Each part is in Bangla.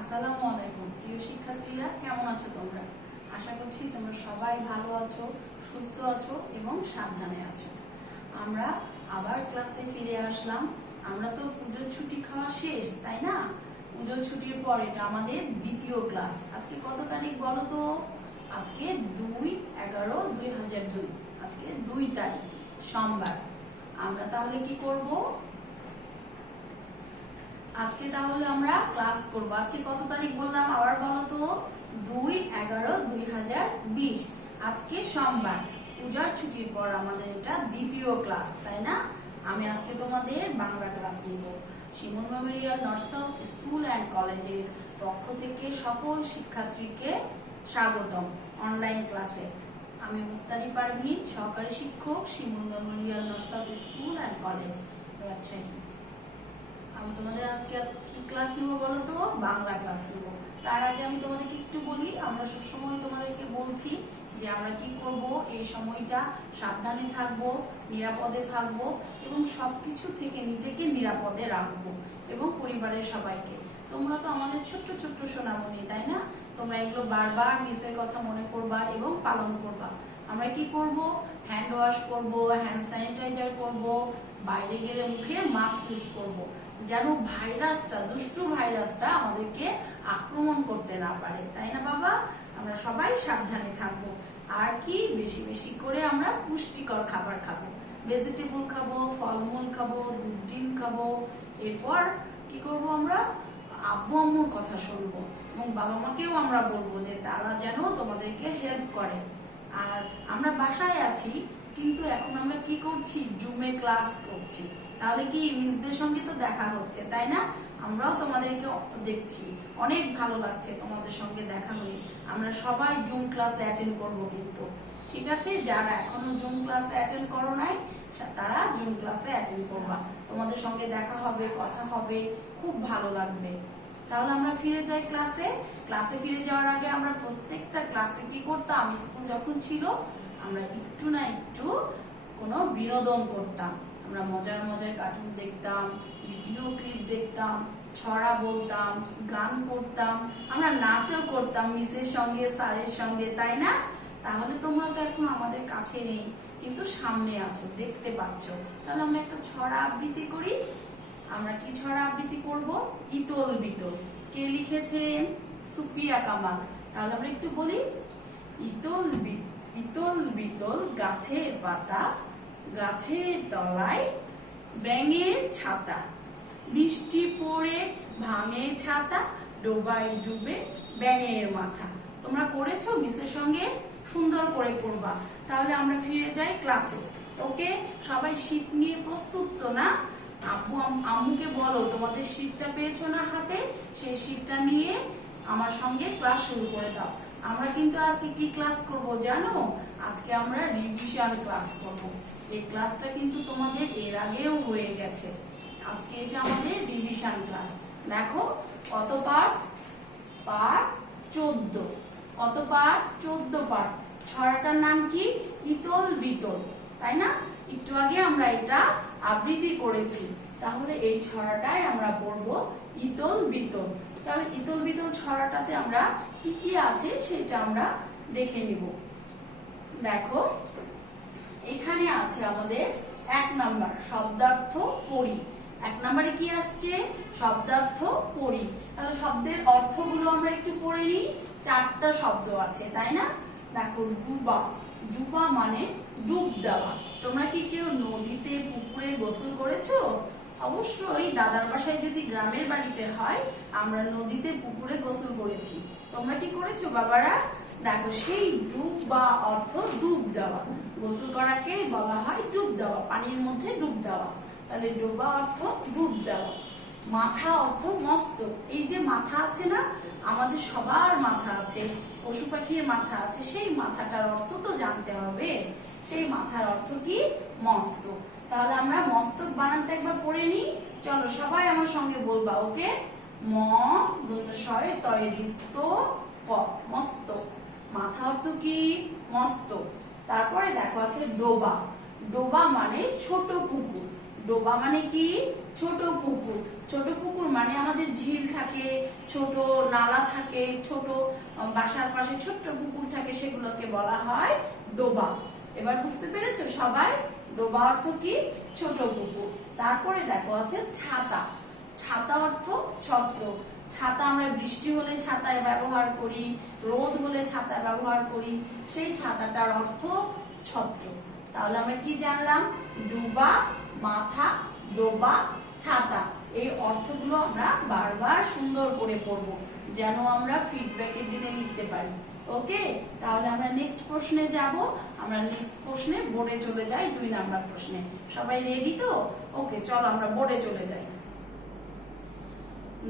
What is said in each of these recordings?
আসসালামু আলাইকুম প্রিয় শিক্ষার্থীরা, কেমন আছো তোমরা? আশা করছি তোমরা সবাই ভালো আছো, সুস্থ আছো এবং সাবধানে আছো। আমরা আবার ক্লাসে ফিরে আসলাম। আমরা তো পুজোর ছুটি খাওয়া শেষ, তাই না? পুজোর ছুটির পর এটা আমাদের দ্বিতীয় ক্লাস। আজকে কত তারিখ বলো তো? আজকে 2/11/2002। আজকে 2 তারিখ, সোমবার। আমরা তাহলে কি করব? আজকে তাহলে আমরা ক্লাস করব। আজকে কত তারিখ বললাম আবার বলো তো? 2/11/2020। আজকে সোমবার, পূজার ছুটির পর আমাদের এটা দ্বিতীয় ক্লাস, তাই না? আমি আজকে তোমাদের বাংলা ক্লাস নিব। Shimul memorial north south school and কলেজের পক্ষ থেকে সকল শিক্ষার্থীকে স্বাগতম অনলাইন ক্লাসে। আমি মুস্তারি পারভিন, সহকারী শিক্ষক, Shimul memorial north south school and college, Rajshahi. আমি তোমাদের আজকে কি ক্লাস নিব বলো তো? বাংলা ক্লাস নিব। তার আগে আমি তোমাদেরকে একটু বলি, আমরা সবসময় তোমাদেরকে বলছি যে আমরা কি করব, এই সময়টা সাবধানে থাকবো, নিরাপদে থাকবো এবং সবকিছু থেকে নিজেকে নিরাপদে রাখবো এবং পরিবারের সবাইকে। তোমরা তো আমাদের ছোট্ট ছোট্ট সোনামণি, তাই না? তোমরা এগুলো বারবার মিসের কথা মনে করবা এবং পালন করবা। আমরা কি করব? হ্যান্ড ওয়াশ করব, হ্যান্ড স্যানিটাইজার করব, বাইরে গেলে মুখে মাস্ক ইউজ করব, যেন ভাইরাসটা, দুষ্টু ভাইরাসটা আমাদেরকে আক্রমণ করতে না পারে, তাই না বাবা? আমরা সবাই সাবধানে থাকবো। আর কি, বেশি বেশি করে আমরা পুষ্টিকর খাবার খাবো, ভেজিটেবল খাবো, ফলমূল খাবো, দুধ ডিম খাবো। এরপর কি করব? আমরা আব্বু আম্মুর কথা শুনবো এবং বাবা মাকেও আমরা বলবো যে তারা যেন তোমাদেরকে হেল্প করে। আর আমরা বাসায় আছি, কিন্তু এখন আমরা কি করছি? জুমে ক্লাস করছি। তাহলে কি মিসদের সঙ্গে তো দেখা হচ্ছে, তাই না? আমরাও তোমাদেরকে দেখছি, অনেক ভালো লাগছে তোমাদের সঙ্গে দেখা হয়ে। আমরা সবাই জুম ক্লাসে অ্যাটেন্ড করব কিন্তু, ঠিক আছে? যারা এখনো জুম ক্লাসে অ্যাটেন্ড করো নাই তারা জুম ক্লাসে অ্যাটেন্ড করবা। তোমাদের সঙ্গে দেখা হবে, কথা হবে, খুব ভালো লাগবে। তাহলে আমরা ফিরে যাই ক্লাসে। ক্লাসে ফিরে যাওয়ার আগে আমরা প্রত্যেকটা ক্লাসে কি করতাম? স্কুল যখন ছিল আমরা একটু না একটু কোনো বিনোদন করতাম। আমরা মজার মজার কার্টুন দেখতাম, ভিডিও ক্লিপ দেখতাম, ছড়া বলতাম, গান করতাম, আমরা নাচও করতাম মিসের সঙ্গে, স্যারের সঙ্গে, তাই না? তাহলে তোমরা তো এখন আমাদের কাছে নেই, কিন্তু সামনে আছো, দেখতে পাচ্ছ। তাহলে আমরা একটা ছড়া আবৃত্তি করি। আমরা কি ছড়া আবৃত্তি করব? ইতল বিতল। কে লিখেছেন? সুপিয়া কামাল। তাহলে আমরা একটু বলি, ইতল বিতল গাছের পাতা, গাছের তলায় ব্যাঙের ছাতা, বৃষ্টি পড়ে ভাঙে ছাতা, ডোবায় ডুবে ব্যাঙের মাথা। তোমরা করেছো মিসের সঙ্গে? সুন্দর করে করবা। তাহলে আমরা ফিরে যাই ক্লাসে। ওকে, সবাই শীট নিয়ে প্রস্তুত তো না? আব্বু আম্মুকে বলো তোমাদের শীটটা পেয়েছো না হাতে? সেই শীটটা নিয়ে আমার সঙ্গে ক্লাস শুরু করে দাও। আমরা কিন্তু আজকে কি ক্লাস করব জানো? আজকে আমরা রিভিশন ক্লাস করব। এই ক্লাসটা কিন্তু তোমাদের এর আগেও হয়ে গেছে। আজকে এটা আমাদের রিভিশন ক্লাস। দেখো কত পার্ট? পার্ট 14। কত পার্ট? 14 পার্ট। ছড়াটার নাম কি? ইতল বিতল, তাই না? একটু আগে আমরা এটা আবৃত্তি করেছি। তাহলে এই ছড়াটাই আমরা পড়বো, ইতল বিতল। তাহলে ইতল বিতল ছড়াটাতে আমরা কি কি আছে সেটা আমরা দেখে নিব। দেখো এখানে আছে আমাদের 1 নাম্বার শব্দার্থ পড়ি। 1 নাম্বারে কি আসছে? শব্দার্থ পড়ি। তাহলে শব্দের অর্থগুলো আমরা একটু পড়ে নিই। 4টা শব্দ আছে, তাই না? দেখো, ডুবা। ডুবা মানে ডুব দেওয়া। তোমরা কি কেউ নদীতে, পুকুরে গোসল করেছো? অবশ্যই দাদার বাসায় যদি গ্রামের বাড়িতে হয়, আমরা নদীতে, পুকুরে গোসল করেছি। তোমরা কি করেছো বাবারা? দেখো, সেই ডুব বা অর্থ ডুব দেওয়া। গোসল করাকে বলা হয় ডুব দেওয়া, পানির মধ্যে ডুব দেওয়া। তাহলে ডোবা অর্থ ডুব দেওয়া। মাথা অর্থ মস্তক। এই যে মাথা আছে না, আমাদের সবার মাথা আছে, পশু পাখির মাথা আছে, সেই মাথাটার অর্থ তো জানতে হবে। সেই মাথার অর্থ কি? মস্তক। তাহলে আমরা মস্তক বানানটা একবার পড়ে নিই। চলো সবাই আমার সঙ্গে বলবা, ওকে? ম দন্তস্বয়ে তয়ে যুক্ত ক, মস্তক। মাথা অর্থ কি? মস্তক। তারপরে দেখো আছে ডোবা। ডোবা মানে ছোট পুকুর। ডোবা মানে কি? ছোট পুকুর। ছোট পুকুর মানে আমাদের ঝিল থাকে, ছোট নালা থাকে, ছোট বাসার পাশে ছোট্ট পুকুর থাকে, সেগুলোকে বলা হয় ডোবা। এবার বুঝতে পেরেছো সবাই? ডোবা অর্থ কি? ছোট পুকুর। তারপরে দেখো আছে ছাতা। ছাতা অর্থ ছত্র। ছাতা আমরা বৃষ্টি হলে ছাতায় ব্যবহার করি, রোদ হলে ছাতায় ব্যবহার করি, সেই ছাতাটার অর্থ ছত্র। তাহলে আমরা কি জানলাম? ডুবা, মাথা, ডোবা, ছাতা। এই অর্থগুলো আমরা বারবার সুন্দর করে পড়বো, যেন আমরা ফিডব্যাকের দিনে লিখতে পারি। ওকে, তাহলে আমরা নেক্সট প্রশ্নে যাব। আমরা নেক্সট প্রশ্নে বোর্ডে চলে যাই, 2 নাম্বার প্রশ্নে। সবাই রেডি তো? ওকে, চলো আমরা বোর্ডে চলে যাই।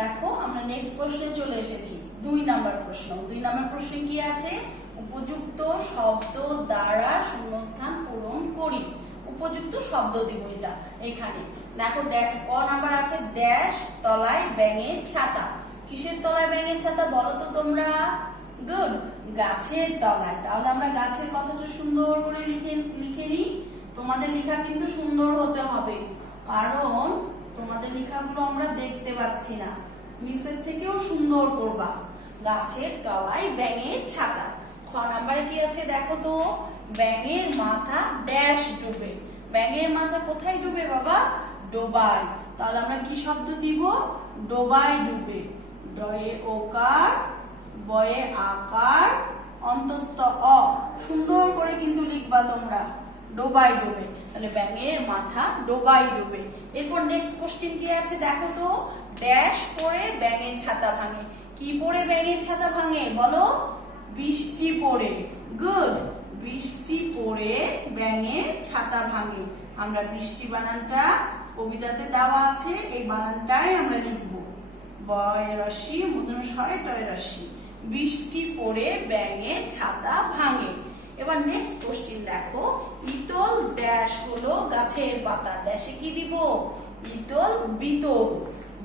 দেখো আমরা নেক্সট প্রশ্নে চলে এসেছি, 2 নাম্বার প্রশ্ন। 2 নাম্বার প্রশ্নে কি আছে? উপযুক্ত শব্দ দ্বারা শূন্যস্থান পূরণ করি। উপযুক্ত শব্দ দিব এটা এখানে। দেখো ক নাম্বার আছে, ড্যাশ তলায় ব্যাঙের ছাতা। কিসের তলায় ব্যাঙের ছাতা বলো তো তোমরা? গুড, গাছের তলায়। তাহলে আমরা গাছের কথাটা সুন্দর করে লিখে নিই। তোমাদের লেখা কিন্তু সুন্দর হতে হবে, কারণ তোমাদের লেখাগুলো আমরা দেখতে পাচ্ছি না। নিচের থেকেও সুন্দর করবা। গাছের তলায় ব্যাঙের ছাতা। খ নাম্বারে কি আছে দেখো তো? ব্যাঙের মাথা ড্যাশ ডুবে। ব্যাঙের মাথা কোথায় ডুবে বাবা? ডোবায়। তাহলে আমরা কি শব্দ দিব? ডোবায় ডুবে। ডয়ে ওকার, বয়ে আকার, অন্তস্থ অ। সুন্দর করে কিন্তু লিখবা তোমরা, ডোবায় ডুবে। তাহলে ব্যাঙের মাথা ডোবায় ডুবে। এরপর নেক্সট কোশ্চেন কি আছে দেখো তো? ড্যাশ পড়ে ব্যাঙের ছাতা ভাঙে। কি পড়ে ব্যাঙের ছাতা ভাঙে বলো? বৃষ্টি পড়ে। গুড, বৃষ্টি পড়ে ব্যাঙের ছাতা ভাঙে। আমরা বৃষ্টি বানানটা কবিতাতে দেওয়া আছে, এই বানানটাই আমরা লিখব। বয় রস্যি মূর্ধন্য ষয় টয় রস্যি। বৃষ্টি পড়ে ব্যাঙের ছাতা ভাঙে। এবার নেক্সট কোশ্চেন দেখো, ইতল ড্যাশ হলো গাছের পাতা। ড্যাশে কি দিব? ইতল বিতল।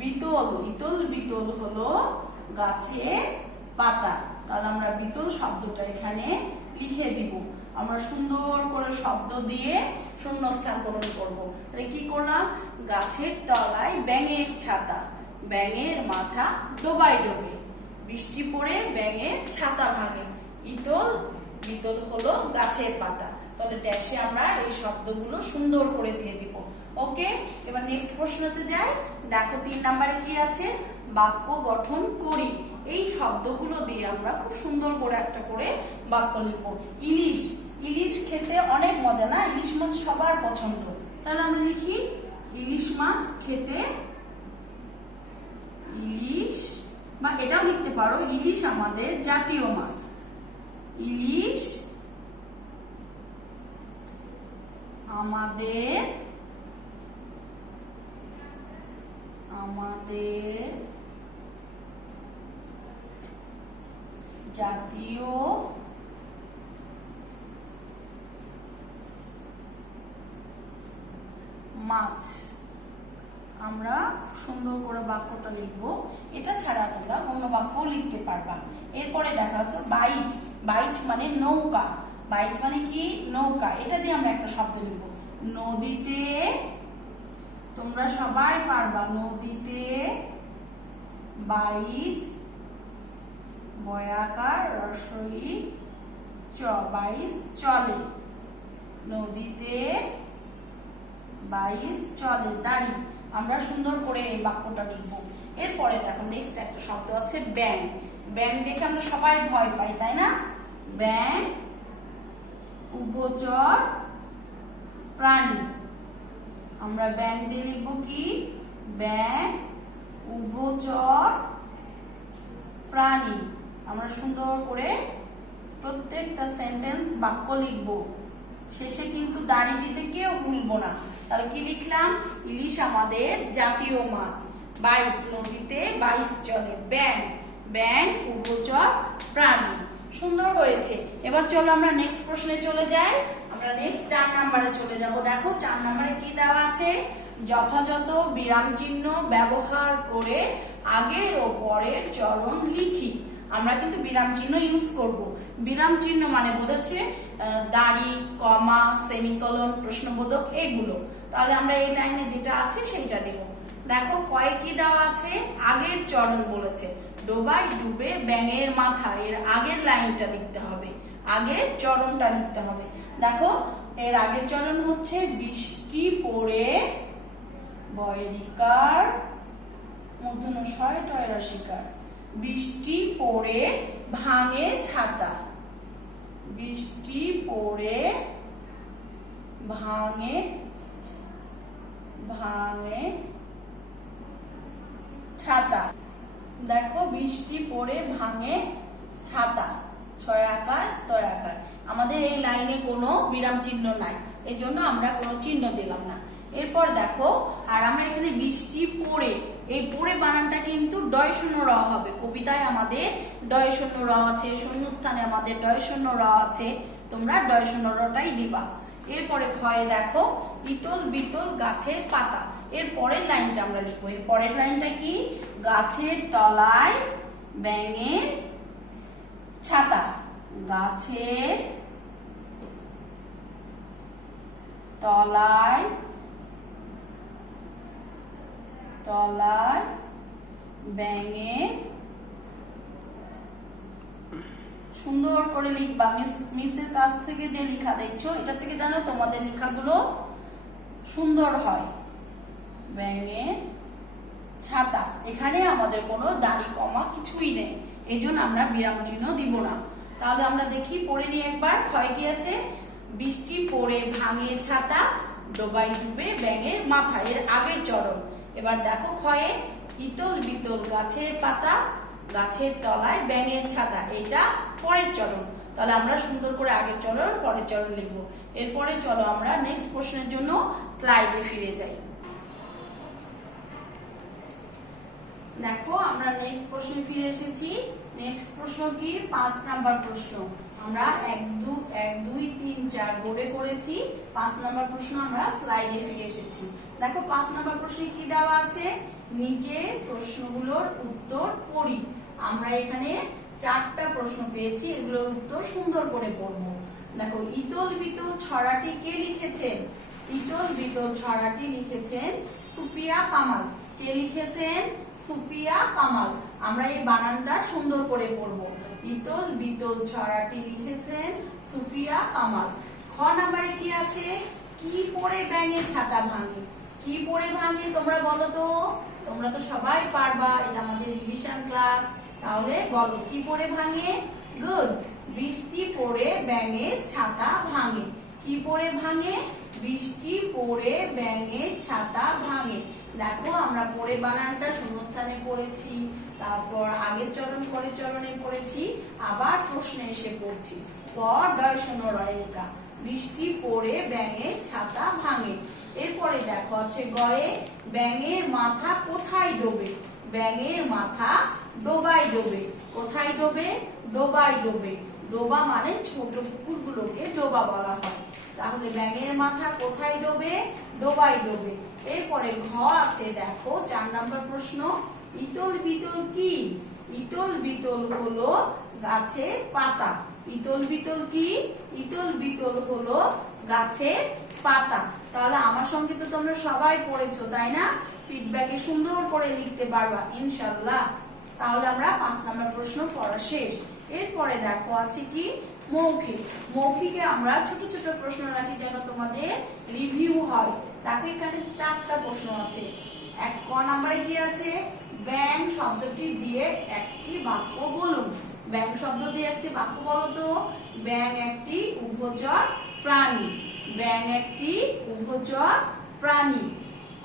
বিতল, ইতল বিতল হলো গাছের পাতা। তাহলে আমরা বিতল শব্দটা এখানে লিখে দিব। আমরা সুন্দর করে শব্দ দিয়ে শূন্যস্থান পূরণ করব। তাহলে কি করলাম? গাছের তলায় ব্যাঙের ছাতা, ব্যাঙের মাথা ডোবায় ডোবে, বৃষ্টি পড়ে ব্যাঙের ছাতা ভাঙে, ইতল বিতল হলো গাছের পাতা। তাহলে ড্যাশে আমরা এই শব্দগুলো সুন্দর করে দিয়ে দিব। ওকে, এবার নেক্সট প্রশ্নতে যাই। দেখো 3 নাম্বারে কি আছে? বাক্য গঠন করি। এই শব্দগুলো দিয়ে আমরা খুব সুন্দর করে একটা করে বাক্য লিখবো। ইলিশ, ইলিশ খেতে অনেক মজা না? ইলিশ মাছ সবার পছন্দ। তাহলে আমরা লিখি, ইলিশ মাছ খেতে, ইলিশ, বা এটাও লিখতে পারো, ইলিশ আমাদের জাতীয় মাছ। ইলিশ আমাদের জাতীয় মাছ। আমরা সুন্দর করে বাক্যটা লিখবো। এটা ছাড়া তোমরা অন্য বাক্যও লিখতে পারবা। এরপরে দেখা আছে বাইচ। বাইচ মানে নৌকা। বাইচ মানে কি? নৌকা। এটা দিয়ে আমরা একটা শব্দ লিখবো। নদীতে, তোমরা সবাই পারবা, নদীতে বাইচ, বয়াকার রসই চ, বাইচ চলে। নদীতে বাইচ চলে, দাঁড়ি। আমরা সুন্দর করে এই বাক্যটা লিখবো। এরপরে দেখো নেক্সট একটা শব্দ আছে ব্যাঙ। ব্যাঙ দেখে আমরা সবাই ভয় পাই, তাই না? ব্যাঙ উভচর প্রাণী। আমরা ব্যাঙ দিয়ে লিখবো কি? ব্যাঙ উভচর প্রাণী। আমরা সুন্দর করে প্রত্যেকটা সেন্টেন্স বাক্য লিখবো। শেষে কিন্তু দাড়ি দিতে কেউ ভুলবো না। তাহলে কি লিখলাম? ইলিশ আমাদের জাতীয় মাছ। বাইচ, নদীতে বাইচ চলে। ব্যাঙ, ব্যাঙ উভচর প্রাণী। সুন্দর হয়েছে। এবার চলো আমরা নেক্সট প্রশ্নে চলে যাই। আমরা নেক্সট 4 নাম্বারে চলে যাব। দেখো 4 নাম্বারে কি দেওয়া আছে? যথাযথ বিরাম চিহ্ন ব্যবহার করে আগের ও পরের চরণ লিখি। আমরা কিন্তু বিরাম চিহ্ন ইউজ করব। বিরাম চিহ্ন মানে বোঝাচ্ছে দাড়ি, কমা, সেমিকোলন, প্রশ্নবোধক, এগুলো। তাহলে আমরা এই লাইনে যেটা আছে সেইটা দেব। দেখো কয়ে কি দেওয়া আছে, আগের চরণ বলেছে, ডোবায় ডুবে ব্যাঙের মাথা, এর আগের লাইনটা লিখতে হবে, আগের চরণটা লিখতে হবে। দেখো এর আগের চরণ হচ্ছে বৃষ্টি পড়ে বয়রিকার মধ্যন শয় টয়রা শিকার, বৃষ্টি পড়ে ভাঙে ছাতা, বৃষ্টি পড়ে ভাঙে ছাতা। দেখো বৃষ্টি পড়ে ভাঙে ছাতা, ছয় আকার তয় আকার। আমাদের এই লাইনে কোনো বিরাম চিহ্ন নাই, এই জন্য আমরা কোনো চিহ্ন দিলাম না। এরপর দেখো, আর আমরা এখানে বৃষ্টি পড়ে, এই পড়ে বানানটা কিন্তু ডয় শূন্য র হবে। কবিতায় আমাদের ডয় শূন্য র আছে, শূন্যস্থানে আমাদের ডয় শূন্য র আছে, তোমরা ডয় শূন্য রটাই দিবা। এরপরে ক্ষয়ে দেখো ইতল বিতল গাছের পাতা, এর পরের লাইনটা আমরা লিখবো। এর পরের লাইনটা কি, গাছের তলায় ব্যাঙের ছাতা, গাছের তলায় ব্যাঙের, সুন্দর করে লিখবা। মিসের কাছ থেকে যে লেখা দেখছো, এটা থেকে জানো তোমাদের লেখাগুলো সুন্দর হয়। ব্যাঙের ছাতা, এখানে আমাদের কোনো দাড়ি কমা কিছুই নেই, এই জন্য আমরা বিরাম চিহ্ন দিব না। তাহলে আমরা দেখি, পড়ে নিয়ে একবার। ক্ষয় কি আছে, বৃষ্টি পড়ে ভাঙে ছাতা, ডোবায় ডুবে ব্যাঙের মাথা, এর আগের চরণ। এবার দেখো ক্ষয়ে ইতল বিতল গাছের পাতা, গাছের তলায় ব্যাঙের ছাতা, এটা পরের চরণ। তাহলে আমরা সুন্দর করে আগের চরণ পরের চরণ লিখবো। এরপরে চলো আমরা নেক্সট প্রশ্নের জন্য স্লাইডে ফিরে যাই। দেখো আমরা নেক্সট প্রশ্নে ফিরে এসেছি। নেক্সট প্রশ্ন কি, 5 নাম্বার প্রশ্ন। আমরা 1 2 3 4 বোর্ডে করেছি, 5 নাম্বার প্রশ্ন আমরা স্লাইডে ফিরে এসেছি। দেখো 5 নাম্বার প্রশ্নে কি দেওয়া আছে, নিচে প্রশ্নগুলোর উত্তর পড়ি। আমরা এখানে 4টা প্রশ্ন পেয়েছি, এগুলোর উত্তর সুন্দর করে পড়বো। দেখো ইতল বিতল ছড়াটি কে লিখেছেন, ইতল বিতল ছড়াটি লিখেছেন সুপিয়া কামাল। কে লিখেছেন, সুপিয়া কামাল। আমরা এই বানানটা সুন্দর করে পড়বো। ইতল বিতল ছড়াটি লিখেছেন সুপিয়া কামাল। খ নাম্বারে কি আছে, কি পড়ে ব্যাঙের ছাতা ভাঙে, কি পড়ে ভাঙে তোমরা বলো তো, তোমরা তো সবাই পারবা, এটা আমাদের রিভিশন ক্লাস। তাহলে বলো কি পড়ে ভাঙে, গুড, বৃষ্টি পড়ে ব্যাঙের ছাতা ভাঙে। কি পড়ে ভাঙে, বৃষ্টি পড়ে ব্যাঙের ছাতা ভাঙে। দেখো আমরা পড়ে বানানটা শূন্যস্থানে পড়েছি, তারপর আগের চরণ পরের চরণে পড়েছি, আবার প্রশ্নে এসে পড়ছি। পর ডয় শূন্য রেখা, বৃষ্টি পড়ে ব্যাঙের ছাতা ভাঙে। এরপরে দেখো আছে গয়ে ব্যাঙের মাথা কোথায় ডোবে, ব্যাঙের মাথা ডোবায় ডোবে। কোথায় ডোবে, ডোবায় ডোবে। ডোবা মানে ছোট পুকুরগুলোকে ডোবা বলা হয়। তাহলে ব্যাঙের মাথা কোথায় ডোবে, ডোবায় ডোবে। এরপরে ঘ আছে, দেখো 4 নাম্বার প্রশ্ন, ইতল বিতল কি, ইতল বিতল হলো গাছের পাতা। ইতল বিতল কি, ইতল বিতল হলো গাছের পাতা। তাহলে আমার সঙ্গে তো তোমরা সবাই পড়েছো তাই না, ফিডব্যাকে সুন্দর করে লিখতে পারবা ইনশাআল্লাহ। তাহলে আমরা 5 নাম্বার প্রশ্ন পড়া শেষ। এরপরে দেখো আছে কি, মৌখিক। মৌখিকে আমরা ছোট ছোট প্রশ্ন রাখি যেন তোমাদের রিভিউ হয়। দেখো এখানে 4টা প্রশ্ন আছে। এক ক নাম্বারে কি আছে, ব্যাঙ শব্দটি দিয়ে একটি বাক্য বলুন। ব্যাঙ শব্দ দিয়ে একটি বাক্য বলো তো। ব্যাঙ একটি উভচর প্রাণী, ব্যাঙ একটি উভচর প্রাণী।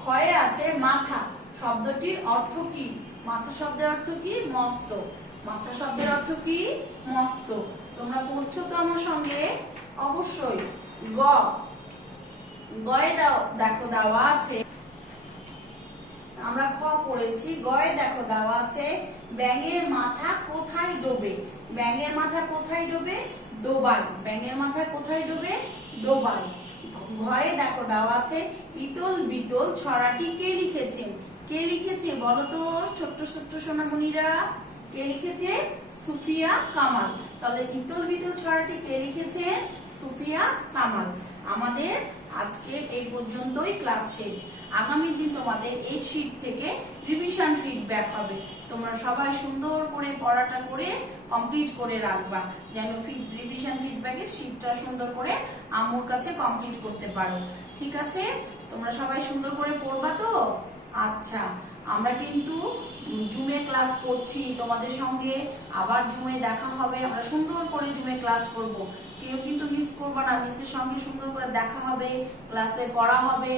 ক্ষয়ে আছে মাথা, শব্দটির অর্থ কি, মাথা শব্দের অর্থ কি, মস্ত। মাথা শব্দের অর্থ কি, মস্ত। তোমরা পড়ছো তো আমার সঙ্গে অবশ্যই। গ, গয়ে দেখো দেওয়া আছে, আমরা খ পড়েছি, গয়ে দেখো দেওয়া আছে ব্যাঙের মাথা কোথায় ডোবে। ব্যাঙের মাথা কোথায় ডোবে, ডোবায়। ব্যাঙের মাথা কোথায় ডোবে, ডোবায়। ঘয়ে দেখো দেওয়া আছে ইতল বিতল ছড়াটি কে লিখেছেন। কে লিখেছে বলো তো ছোট্ট ছোট্ট সোনামণিরা, কে লিখেছে, সুফিয়া কামাল। তাহলে ইতল বিতল ছড়াটি কে লিখেছে, সুফিয়া কামাল। আমাদের আজকে এই পর্যন্তই ক্লাস শেষ। আগামী দিন তোমাদের এই শীট থেকে রিভিশন ফিডব্যাক হবে। তোমরা সবাই সুন্দর করে পড়াটা করে কমপ্লিট করে রাখবা, যেন রিভিশন ফিডব্যাকের শীটটা সুন্দর করে আম্মুর কাছে কমপ্লিট করতে পারো। ঠিক আছে, তোমরা সবাই সুন্দর করে পড়বা তো? আচ্ছা, আমরা কিন্তু জুমে ক্লাস করছি তোমাদের সঙ্গে, আবার জুমে দেখা হবে। আমরা সুন্দর করে জুমে ক্লাস করব, কেউ কিন্তু মিস করবো না। মিসের সঙ্গে সুন্দর করে দেখা হবে, ক্লাসে পড়া হবে,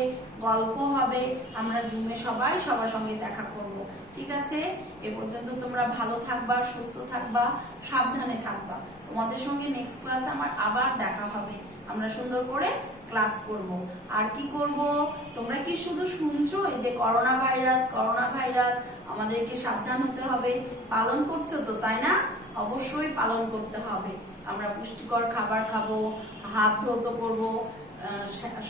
গল্প হবে। আমরা জুমে সবাই সবার সঙ্গে দেখা করব। ঠিক আছে, এ পর্যন্ত তোমরা ভালো থাকবা, সুস্থ থাকবা, সাবধানে থাকবা। তোমাদের সঙ্গে নেক্সট ক্লাসে আমার আবার দেখা হবে। আমরা সুন্দর করে ক্লাস করব। আর কি করব, তোমরা কি শুধু শুনছো এই যে করোনা ভাইরাস আমাদেরকে সাবধান হতে হবে, পালন করছো তো, তাই না? অবশ্যই পালন করতে হবে। আমরা পুষ্টিকর খাবার খাবো, হাত ধৌত করবো,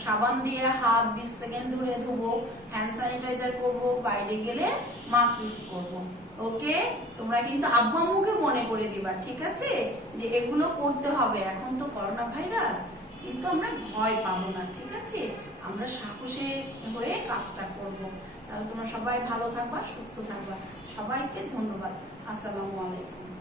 সাবান দিয়ে হাত 20 সেকেন্ড ধরে ধোবো, হ্যান্ড স্যানিটাইজার করবো, বাইরে গেলে মাস্ক ইউজ করবো। ওকে, তোমরা কিন্তু আব্বু আম্মুকে মনে করে দিবা, ঠিক আছে, যে এগুলো করতে হবে। এখন তো করোনা ভাইরাস, কিন্তু আমরা ভয় পাবো না। ঠিক আছে, আমরা সাহসী হয়ে কাজটা করব। তাহলে তোমরা সবাই ভালো থাকবা, সুস্থ থাকবা। সবাইকে ধন্যবাদ। আসসালামু আলাইকুম।